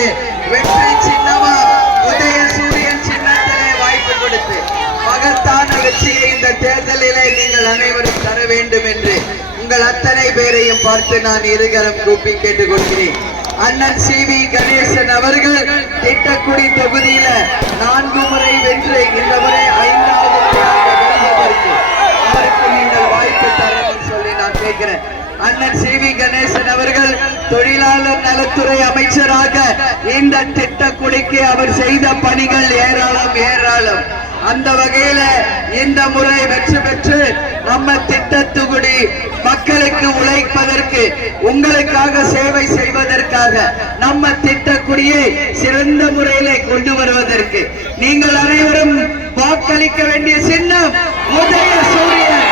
கொடுத்து வெற்றி சின்னமா உதயசூரியன் சின்னத்திலே வாய்ப்பு கொடுத்து மகத்தான வெற்றியை இந்த தேர்தலிலே நீங்கள் அனைவரும் தர வேண்டும் என்று உங்கள் அத்தனை பேரையும் பார்த்து நான் இருகரம் கூப்பி கேட்டுக்கொள்கிறேன். அண்ணன் சி.வி. கணேசன் அவர்கள் திட்டக்குடி தொகுதியில 4 முறை வென்று இந்த முறை 5வது முறையாக வெல்வதற்கு அவருக்கு நீங்கள் வாய்ப்பு தரணும்னு சொல்லி நான் கேட்கிறேன். அண்ணன் சி.வி. கணேசன் அவர்கள் தொழிலாளர் நலத்துறை அமைச்சராக இந்த திட்டக்குடிக்கு அவர் செய்த பணிகள் ஏராளம் ஏராளம். அந்த வகையில இந்த முறை வெற்றி பெற்று நம்ம திட்டத்துக்குடி மக்களுக்கு உழைப்பதற்கு உங்களுக்காக சேவை செய்வதற்காக நம்ம திட்டக்குடியை சிறந்த முறையிலே கொண்டு வருவதற்கு நீங்கள் அனைவரும் வாக்களிக்க வேண்டிய சின்னம் உதயசூரியன்.